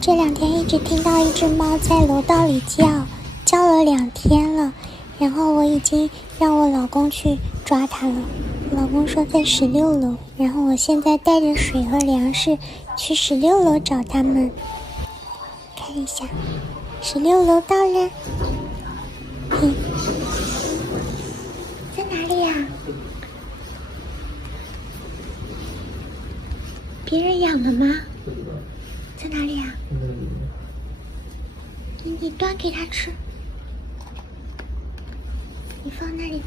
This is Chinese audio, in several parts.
这2天一直听到一只猫在楼道里叫了2天了，然后我已经让我老公去抓它了。老公说在16楼，然后我现在带着水和粮食去16楼找他们。看一下，16楼到了。在哪里呀？别人养的吗？在哪里呀？你端给他吃，你放那里。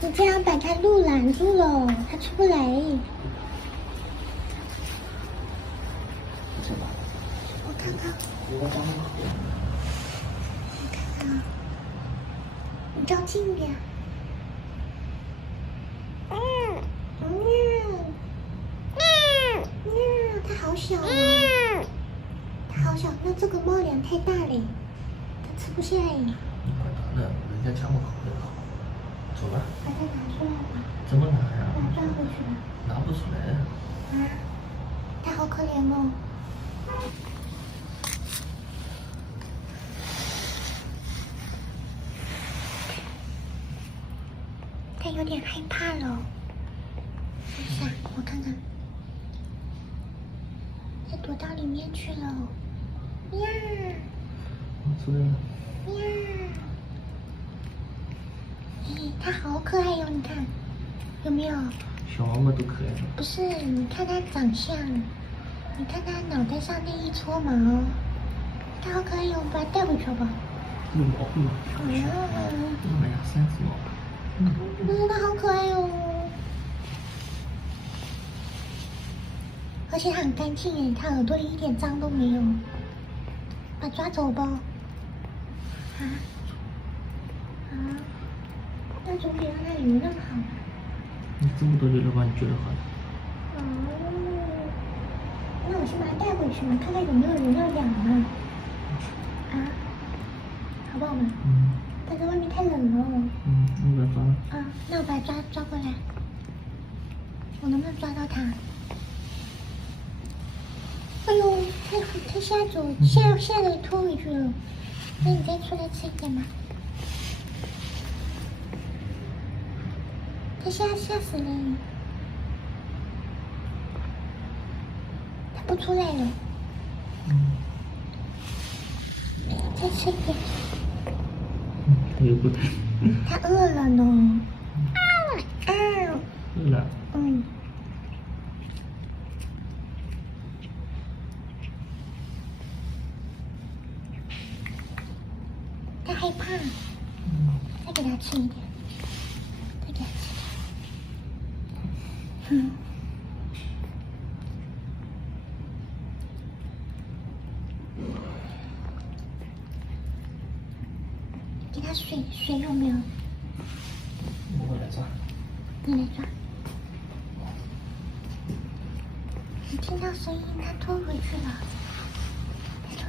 你这样把他路拦住了，他出不来。我看看，你照近点。它好小啊，它好小，那这个猫粮太大了，它吃不下呀。你管它呢，人家家门口就好。走吧。把它拿出来吧。怎么拿呀？抓回去吧。拿不出来。啊，它好可怜哦。它有点害怕了。等一下，我看看。它躲到里面去了。喵。出来了。喵。咦，它好可爱哟！你看，有没有？小猫猫都可爱。不是，你看它长相，你看它脑袋上那一撮毛，它好可爱哟！我把它带回去好不好？有毛会吗？哎呀，哎呀，3只猫。它好可爱哟！而且它很干净耶，它耳朵里一点脏都没有。把它抓走吧。啊？那总得让它游刃好。你这么多流浪猫，你觉得好？那我先把它带回去嘛，看看有没有人要养嘛。好不好嘛？它在外面太冷了。你把它抓了。那我把它抓过来。我能不能抓到它？哎呦，它吓走，吓得拖回去了。那你再出来吃一点嘛。它吓死了。它不出来了。再吃一点。它又不来。它饿了呢。饿了。它害怕。再给它吃一点。再给它吃一点。给它水有没有？我来抓。你来抓。你听到声音，它拖回去了。它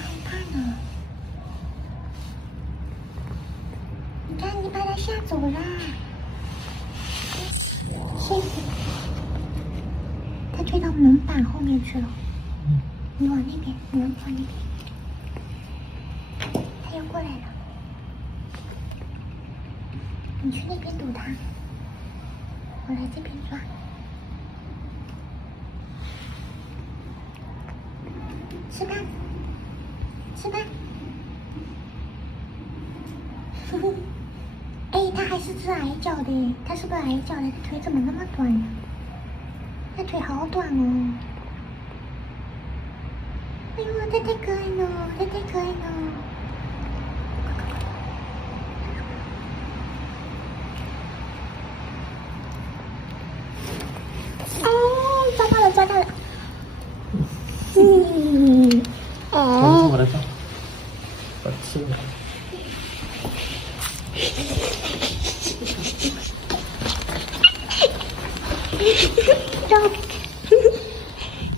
害怕呢。你看，你把它吓走啦。谢谢。它退到门板后面去了。你往那边，你往那边。它又过来了。你去那边堵它，我来这边抓。吃吧，吃吧。哎，它还是只矮脚的，它是不是矮脚的？腿怎么那么短呀？它腿好短哦。哎呦，它太可爱了，它太可爱了。抓到了。我来抓。把它吃了。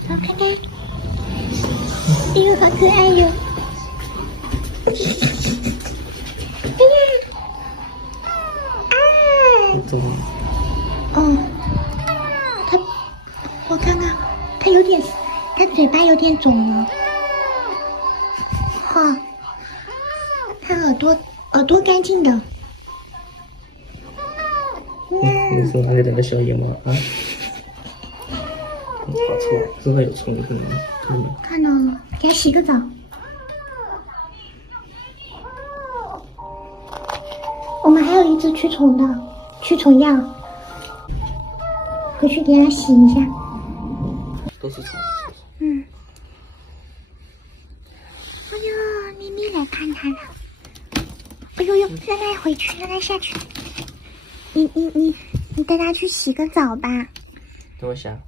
好看看。哎呦，好可爱哟！哎呀！走。它嘴巴有点肿了。好，它耳朵干净的。你手上有点个小腋毛啊，好臭，身上有虫，你看到吗？看到了，给它洗个澡。我们还有一支驱虫药，回去给它洗一下。都是虫。嗯。哎呦，咪咪来看它了。哎呦呦，让它回去，让它下去。你带它去洗个澡吧。怎么想？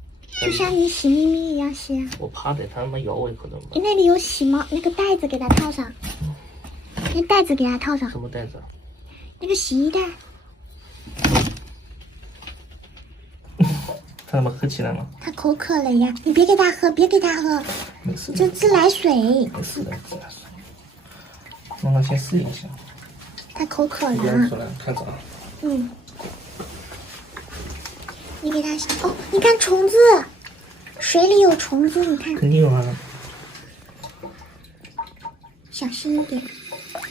就像你洗咪咪一样洗啊。我怕的，它他妈咬我一口怎么办？你那里有洗毛那个袋子，给它套上。那袋子给它套上。什么袋子？那个洗衣袋。它他妈喝起来了。它口渴了呀！你别给它喝，别给它喝。没事。这自来水。没事的，自来水。让它先试一下。它口渴了。拿出来看着啊。嗯。你给它洗哦，你看虫子，水里有虫子，你看。肯定有啊。小心一点。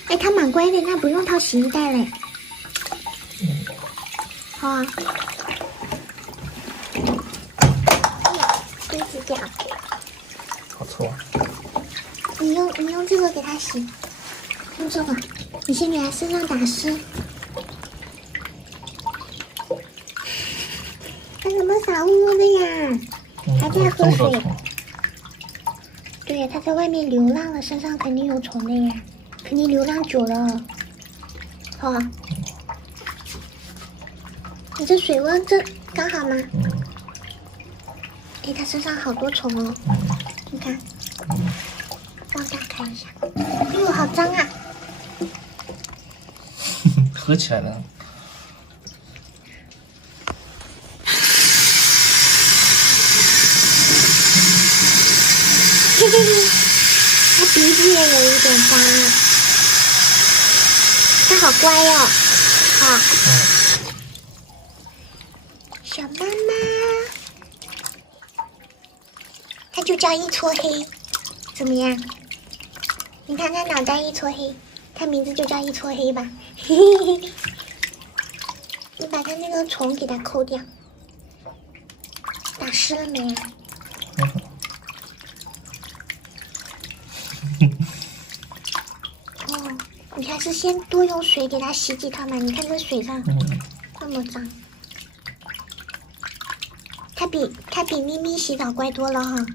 哎，它蛮乖的，那不用套洗衣袋嘞。好啊。鼻子掉。好臭啊！你用这个给它洗，用这个，你先给它身上打湿。它怎么傻乎乎的呀？还在喝水。对呀，它在外面流浪了，身上肯定有虫的呀，肯定流浪久了。好啊。你这水温这刚好吗？哎，它身上好多虫哦，你看，放大看一下。哎呦，好脏啊！合起来了。嘿嘿嘿，它鼻子也有一点脏啊。它好乖哟，好。小妈妈，它就叫一撮黑，怎么样？你看它脑袋一撮黑，它名字就叫一撮黑吧。嘿嘿嘿，你把它那个虫给它抠掉，打湿了没？哦，你还是先多用水给它洗几趟吧。你看这水上那么脏。它比咪咪洗澡乖多了哈。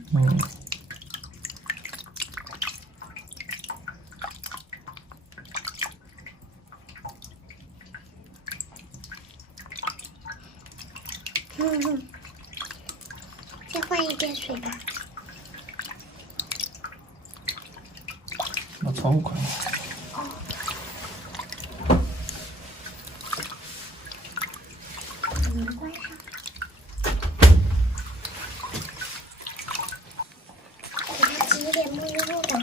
再换一遍水吧。把窗户关了。门关上。给它挤一点沐浴露吧。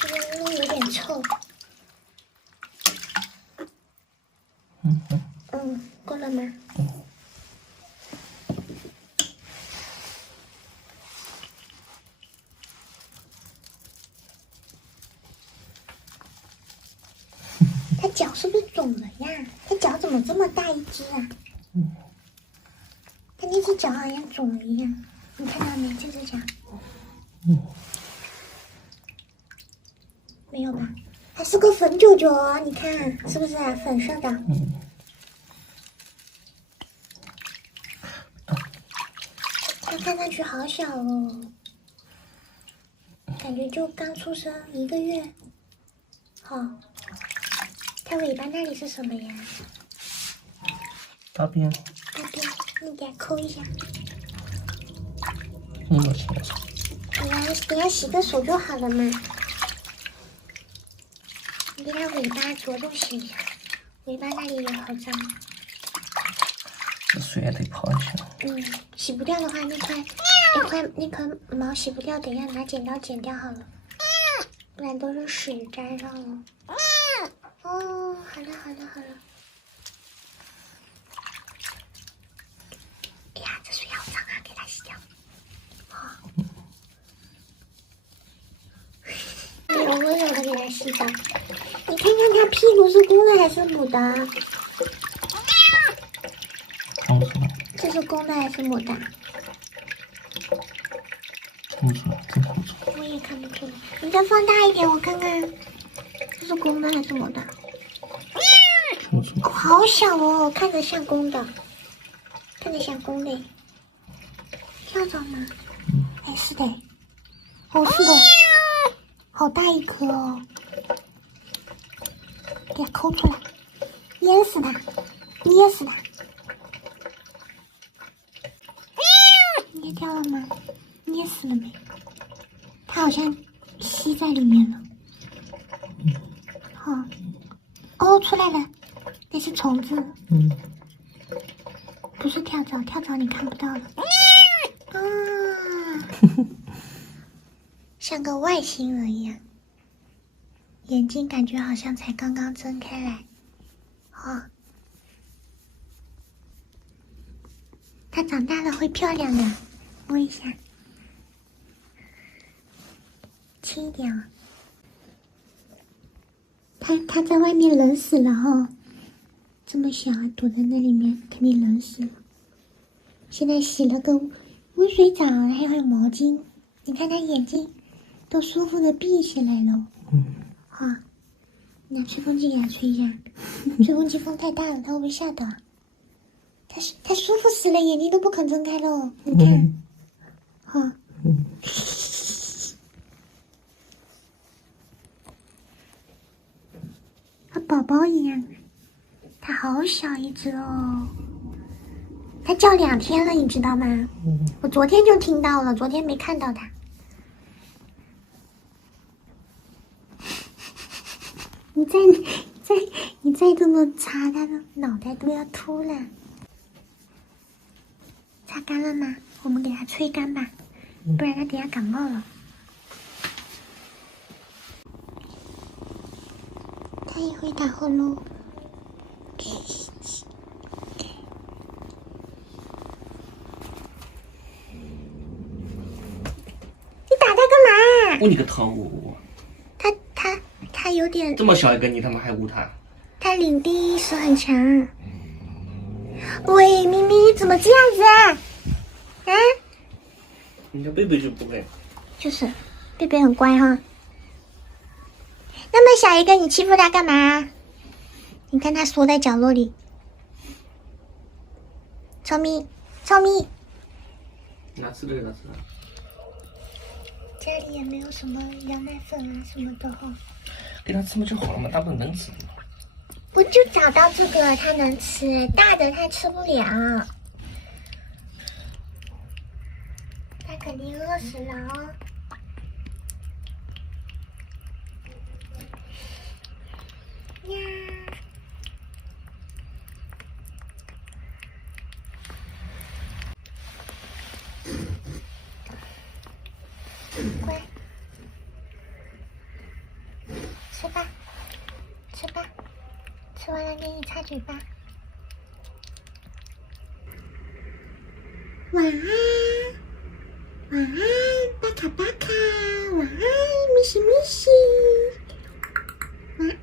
这个沐浴露有点臭。够了吗？它脚是不是肿了呀？它脚怎么这么大一只啊？它那只脚好像肿了一样，你看到没？这只脚。没有吧？它是个粉球球哦，你看是不是啊？粉色的。它看上去好小哦，感觉就刚出生1个月。好，它尾巴那里是什么呀？大便。大便，你给它抠一下。我清楚。给它洗个手就好了嘛。你给它尾巴着重洗一下，尾巴那里也好脏。这水也得泡一下。洗不掉的话，那颗毛洗不掉，等一下拿剪刀剪掉好了，不然都是屎粘上了。哦，好了。哎呀，这水好脏啊，给它洗掉。洗澡。你看看它屁股是公的还是母的？看不出来，这是公的还是母的？看不出来，真看不出来。我也看不出来。你再放大一点，我看看，这是公的还是母的？看不出来。好小哦，看着像公的，看着像公的。跳蚤吗？哎，是的。哦，是的。好大一颗哦。给它抠出来，淹死它，捏死它。捏掉了吗？捏死了没？它好像吸在里面了。好，哦，出来了，那是虫子。不是跳蚤，跳蚤你看不到了。啊，像个外星人一样，眼睛感觉好像才刚刚睁开来。哦，它长大了会漂亮的，摸一下，轻一点哦。它在外面冷死了哦，这么小啊，躲在那里面肯定冷死了。现在洗了个温水澡，还有毛巾，你看它眼睛都舒服的闭起来了。好，拿吹风机给它吹一下，吹风机风太大了，它会不会吓到？它舒服死了，眼睛都不肯睁开了。你看，好。和宝宝一样，它好小一只哦。它叫2天了，你知道吗？我昨天就听到了，昨天没看到它。你再这么擦，它的脑袋都要秃了。擦干了吗？我们给它吹干吧，不然它等下感冒了。它也会打呼噜。你打它干嘛？捂你个头！它有点这么小一个，你他妈还捂它？它领地意识很强。喂，咪咪怎么这样子啊？啊？你家贝贝就不会。就是，贝贝很乖哈。那么小一个，你欺负它干嘛？你看它缩在角落里。臭咪，臭咪。拿吃的，拿吃的。家里也没有什么羊奶粉啊什么的哈。给它吃嘛就好了嘛，它不是能吃的嘛。我就找到这个，它能吃，大的它吃不了。它肯定饿死了哦。呀，乖，吃吧，吃吧，吃完了给你擦嘴巴。晚安，晚安，巴卡巴卡，晚安，咪西咪西，晚安。